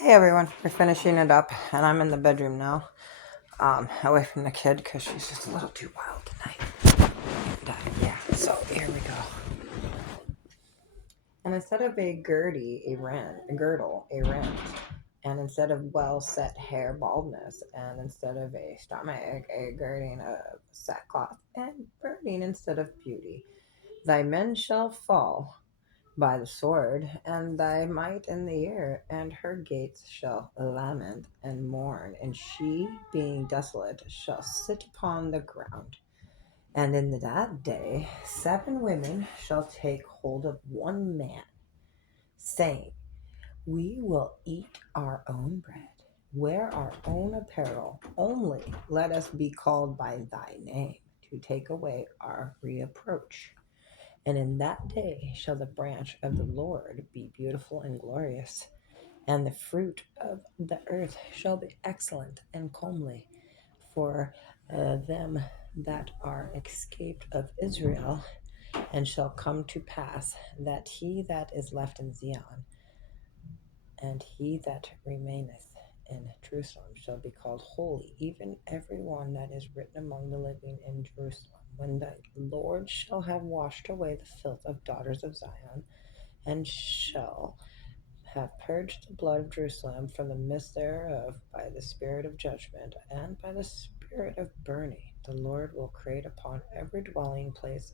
Hey everyone, we're finishing it up, and I'm in the bedroom now, away from the kid because she's just a little too wild tonight. And, yeah, so here we go. And instead of a girdle, a rent, and instead of well set hair, baldness, and instead of a stomach, a girding of sackcloth, and burning instead of beauty, thy men shall fall by the sword, and thy might in the air, and her gates shall lament and mourn, and she, being desolate, shall sit upon the ground. And in that day 7 women shall take hold of one man, saying, we will eat our own bread, wear our own apparel, only let us be called by thy name, to take away our reproach. And in that day shall the branch of the Lord be beautiful and glorious, and the fruit of the earth shall be excellent and comely for them that are escaped of Israel. And shall come to pass that he that is left in Zion, and he that remaineth in Jerusalem shall be called holy, even every one that is written among the living in Jerusalem, when the Lord shall have washed away the filth of daughters of Zion, and shall have purged the blood of Jerusalem from the midst thereof by the spirit of judgment and by the spirit of burning. The Lord will create upon every dwelling place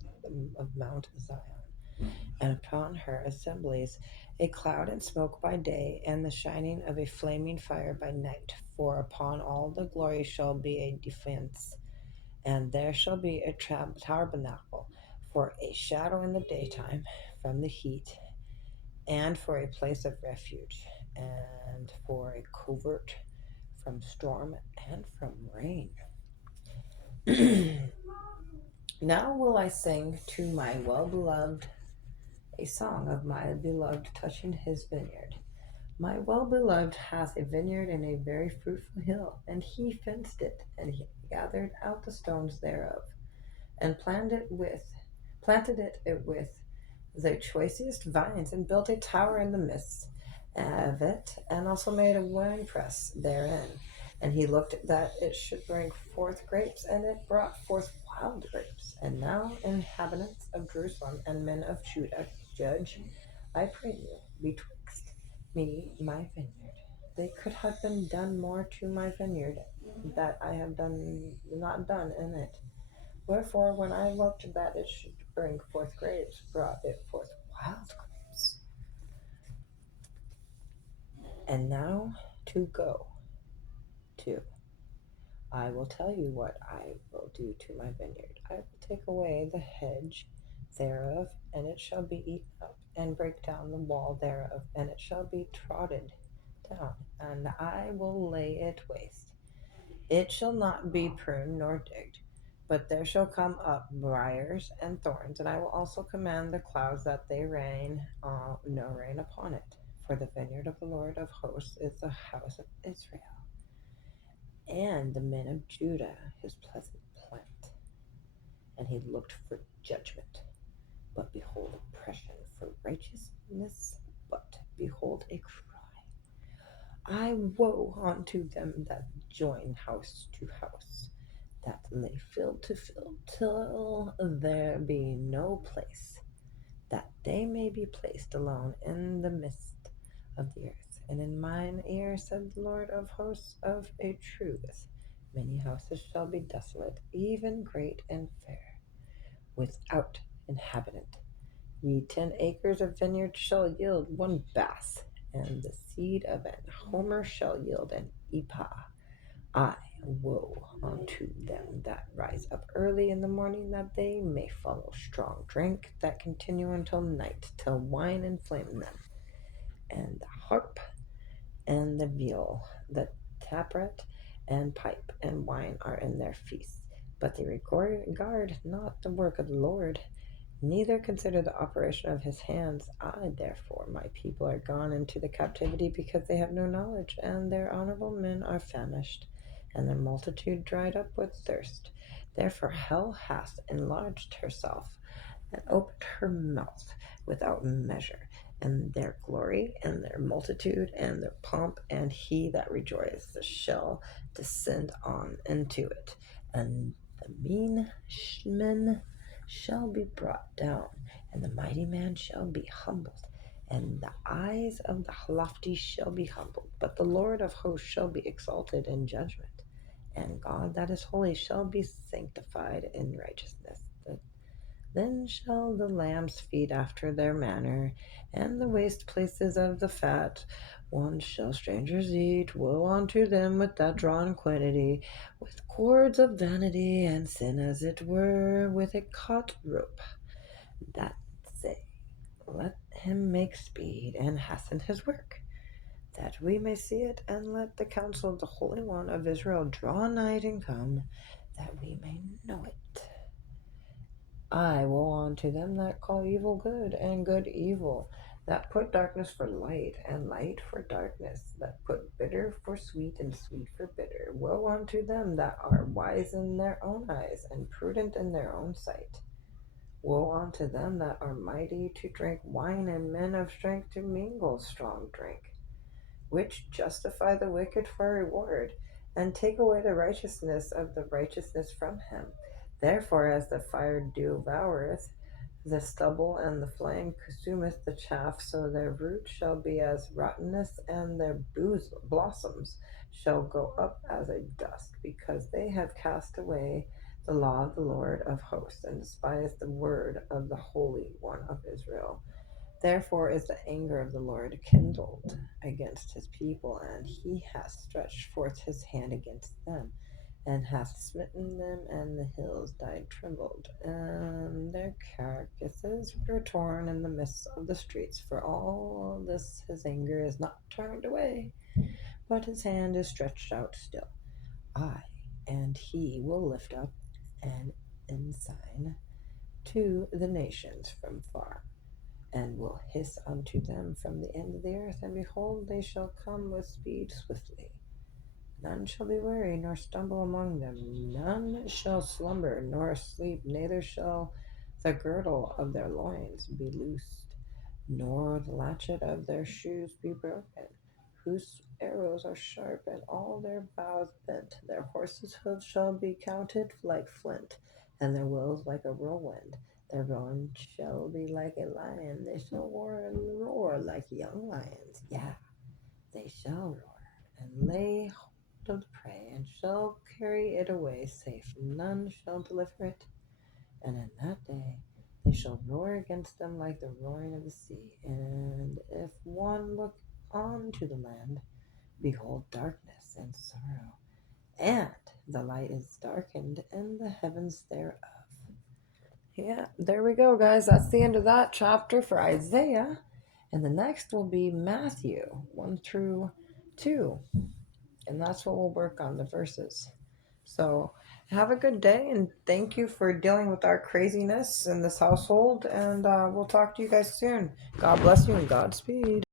of Mount Zion, and upon her assemblies a cloud and smoke by day, and the shining of a flaming fire by night. For upon all the glory shall be a defense, and there shall be a tabernacle for a shadow in the daytime from the heat, and for a place of refuge, and for a covert from storm and from rain. Now will I sing to my well-beloved a song of my beloved touching his vineyard. My well-beloved hath a vineyard in a very fruitful hill, and he fenced it, and he gathered out the stones thereof, and planted it with the choicest vines, and built a tower in the midst of it, and also made a winepress therein. And he looked that it should bring forth grapes, and it brought forth wild grapes. And now, inhabitants of Jerusalem and men of Judah, judge, I pray you, betwixt me, my vineyard. They could have been done more to my vineyard that I have not done in it. Wherefore, when I looked that it should bring forth grapes, brought it forth wild grapes. And now to go to. I will tell you what I will do to my vineyard. I will take away the hedge thereof, and it shall be eaten up, and break down the wall thereof, and it shall be trodden down, and I will lay it waste. It shall not be pruned nor digged, but there shall come up briars and thorns, and I will also command the clouds that they no rain upon it. For the vineyard of the Lord of hosts is the house of Israel, and the men of Judah his pleasant plant. And he looked for judgment, but behold oppression, for righteousness, but behold a cry. I woe unto them that join house to house, that lay field to field, till there be no place, that they may be placed alone in the midst of the earth. And in mine ear said the Lord of hosts, of a truth, many houses shall be desolate, even great and fair, without inhabitant. Ye 10 acres of vineyard shall yield 1 bath, and the seed of an homer shall yield an ephah. I woe unto them that rise up early in the morning, that they may follow strong drink, that continue until night, till wine inflame them. And the harp and the viol, the tabret and pipe and wine are in their feasts. But they regard not the work of the Lord, neither consider the operation of his hands. I, therefore, my people are gone into the captivity, because they have no knowledge, and their honorable men are famished, and their multitude dried up with thirst. Therefore hell hath enlarged herself, and opened her mouth without measure, and their glory, and their multitude, and their pomp, and he that rejoices shall descend on into it, and the mean men shall be brought down, and the mighty man shall be humbled, and the eyes of the lofty shall be humbled, but the Lord of hosts shall be exalted in judgment, and God that is holy shall be sanctified in righteousness. Then shall the lambs feed after their manner, and the waste places of the fat ones shall strangers eat. Woe unto them with that drawn quantity, with cords of vanity, and sin as it were with a caught rope, that say, let him make speed and hasten his work, that we may see it, and let the counsel of the Holy One of Israel draw nigh and come, that we may know it. I woe unto them that call evil good, and good evil, that put darkness for light, and light for darkness, that put bitter for sweet, and sweet for bitter. Woe unto them that are wise in their own eyes, and prudent in their own sight. Woe unto them that are mighty to drink wine, and men of strength to mingle strong drink, which justify the wicked for reward, and take away the righteousness of the righteousness from him. Therefore, as the fire devoureth the stubble, and the flame consumeth the chaff, so their root shall be as rottenness, and their blossoms shall go up as a dust, because they have cast away the law of the Lord of hosts, and despised the word of the Holy One of Israel. Therefore is the anger of the Lord kindled against his people, and he hath stretched forth his hand against them, and hath smitten them, and the hills died trembled, and their carcasses were torn in the midst of the streets. For all this his anger is not turned away, but his hand is stretched out still. Aye, and he will lift up an ensign to the nations from far, and will hiss unto them from the end of the earth, and behold, they shall come with speed swiftly. None shall be weary, nor stumble among them. None shall slumber, nor sleep, neither shall the girdle of their loins be loosed, nor the latchet of their shoes be broken, whose arrows are sharp, and all their bows bent. Their horses' hoofs shall be counted like flint, and their wheels like a whirlwind. Their going shall be like a lion. They shall roar like young lions. Yeah, they shall roar, and lay hold of the prey, and shall carry it away safe. None shall deliver it. And in that day they shall roar against them like the roaring of the sea. And if one look on to the land, behold darkness and sorrow, and the light is darkened in the heavens thereof. Yeah, there we go, guys. That's the end of that chapter for Isaiah. And the next will be Matthew 1 through 2. And that's what we'll work on, the verses. So have a good day, and thank you for dealing with our craziness in this household. And we'll talk to you guys soon. God bless you and Godspeed.